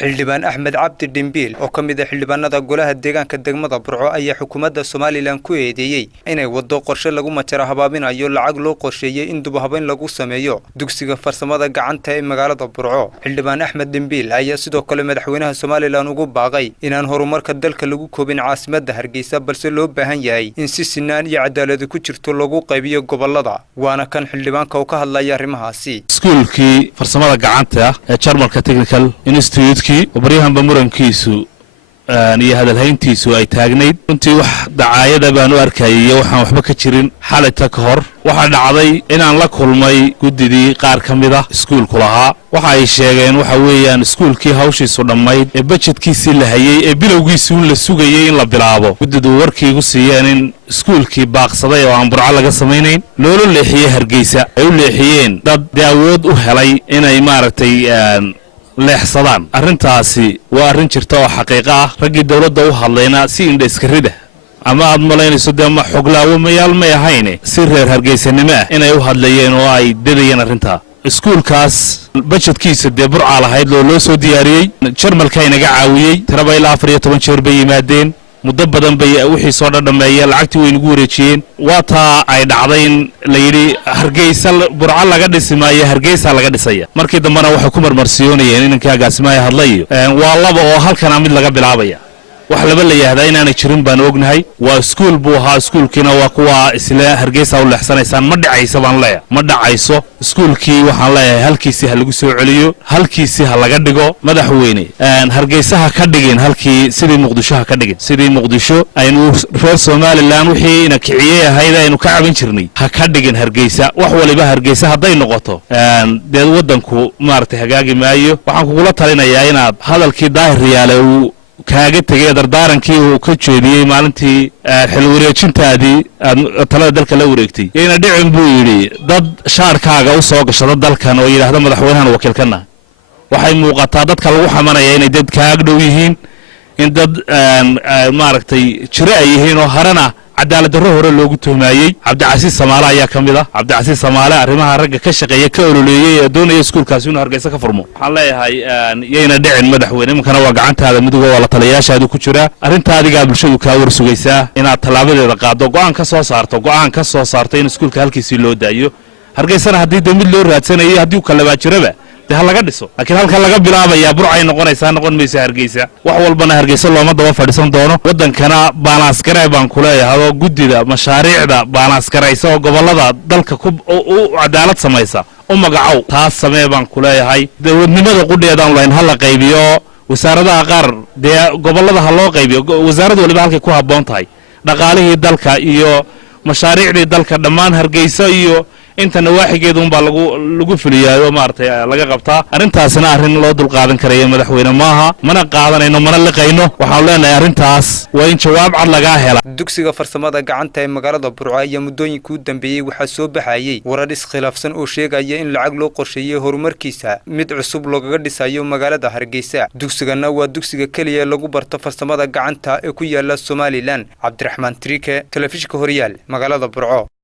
xildhibaan Axmed Cabdi Dhimbiil oo kamid ah xildhibaanada golaha deegaanka degmada Burco ayaa xukuumadda Soomaaliland ku eedeeyay inay wado qorshe lagu majara habaabinayo lacag loo qorsheeyay in dib u habayn lagu sameeyo dugsiga farsamada gacanta ee magaalada Burco. xildhibaan Axmed Dhimbiil ayaa sidoo kale madaxweynaha Soomaaliland ugu baaqay inaan horumarka dalka lagu koobin caasimadda Hargeysa balse loo baahan yahay in si sinaan iyo cadaalad ku jirto lagu qaybiyo gobolada. waana kan xildhibaanka oo ka hadlaya arrimahaasi. iskuulkii farsamada gacanta ee Jarmalka Technical Institute وبريهم بمرن كيسو iyo hadalhayntiisu ay taagnayd runtii wax dacaayada baan u arkayay waxaan waxba ka jirin xalayta ka hor waxa dhacday inaan la kulmay gudidii qaar kamid ah iskuulku lahaa waxa ay sheegeen waxa weeyaan iskuulkii hawshiisu dhamayd ee budgetkiisii la hayay ee bilowgiisii la sugayay in la bilaabo gudidu warkii ugu siiyeen in iskuulkii baaqsaday oo aan Burco laga sameeynayn loo leexiyay Hargeysa ay u leexiyeen dad awood u helay inay maaragtay leexsadaan arrintaasi waa arrin jirta oo xaqiiqo ah ragii dawladda u hadlayna si indheska rida ama aad malaynayso ma xoglaawo mayaal ma ahayne si reer Hargeysanimo ah inay u hadlayeen oo ay dadayeen arrinta iskuulkaas budgetkiisa Burco lahayd loo soo diyaariyay Jarmalka inaga caawiyay tiraba ilaa 14 jeer bay yimaadeen muddo badan bay wixii soo dhadhameeyay lacagtii way nagu wareejiyeen waata ay dhacday in la yiri Hargeysa Burco laga dhismaayo Hargeysa laga dhisaya markii dambana waxa ku marmarsiyoonayeen inanka agaasimaha hadlayo waa laba oo halkan mid laga bilaabaya wax laba la yiraahdaa inaanay jirin baan ognahay waa iskuul buu ahaa iskuulkiina waa kuwa isla Hargeysa u leexsanaysan ma dhacayso baan leeyahay ma dhacayso iskuulkii waxaan leeyahay halkiisii ha lagu soo celiyo halkiisii ha laga dhigo madaxweyne Hargeysa ka dhigin halkii sidii Muqdisho ka dhigin sidii Muqdisho aynu reer Soomaaliland wixii ina kiciyay ahayd aynu ka caban jirnay ha ka dhigin Hargeysa wax waliba Hargeysa haday noqoto deed wadanku maartay hagaagi maayo waxaan kugu la talinayaa inaad hadalkii daahir riyaale kaaga tagay dardaarankii uu ka jeediyay maalintii xil wareejintaadii talada dalka la wareegtay ina dhicin buu yiri dad shaarkaaga u soo gashada dalkan oo yiraahdo madaxweynaha wakiilkana waxay muuqataa dadka lagu xamanaya inay dad kaag dhow yihiin in dad maaragtay jira ay yihiin oo harana cadaalad darro hore loogu tuhmaayay Cabdicasiis Samaale ayaa kamid ah Cabdicasiis Samaale arrimaha ragga ka shaqeeya ka ololeeyay ee doonaya iskuulkaas inuu Hargeysa ka furmo waxaan leeyahay yeyna dhicin madaxweyne imkana waa gacantaada midowga wala taliyaashaadu ku jira arrinta adiga bulshadu ka warsugaysaa inaad talaabadeeda qaado go'aan ka soo saarto in iskuulka halkiisii loo daayo Hargeysana hadii mid loo raadsanayo hadii uu kala baajiraba laga dhiso laakiin halka laga bilaabaya Burco ay noqon maysa Hargeysa wax walbana Hargeysa looma daba fadhiisan doono wadankana balance garay baan ku leeyahay gudida mashaariicda balance garaysa oo gobolada dalka ku cadaalad sameeysa oo magacow taas samee baan ku leeyahay dawladnimada qudheedan leen hal la qaybiyo wasaaradaha qaar gobolada ha loo qaybiyo wasaaradda waliba halkay ku haboon tahay dhaqaalihii dalka iyo mashaariicdii dalka dhammaan Hargeysa iyo inta nawaaxigeedu baa lagu fuliyay maartay laga qabtaa arintaasna arin loo dul qaadan karayo madaxweyne maaha mana qaadanayno mana liqayno waxaan leenahay arintaas waa in jawaab cad laga helo dugsiga farsamada gacanta ee magaalada Burco ayaa muddooyinkii u dambeeyay waxa soo baxayay warar iskhilaafsan oo sheegaya in lacag loo qorsheeyay horumarkiisa mid cusub looga dhisayo magaalada Hargeysa dugsigana waa dugsiga kaliya lagu barto farsamada gacanta ee ku yaala Soomaaliland Cabdiraxmaan Trike telefishinka Horyaal magaalada Burco.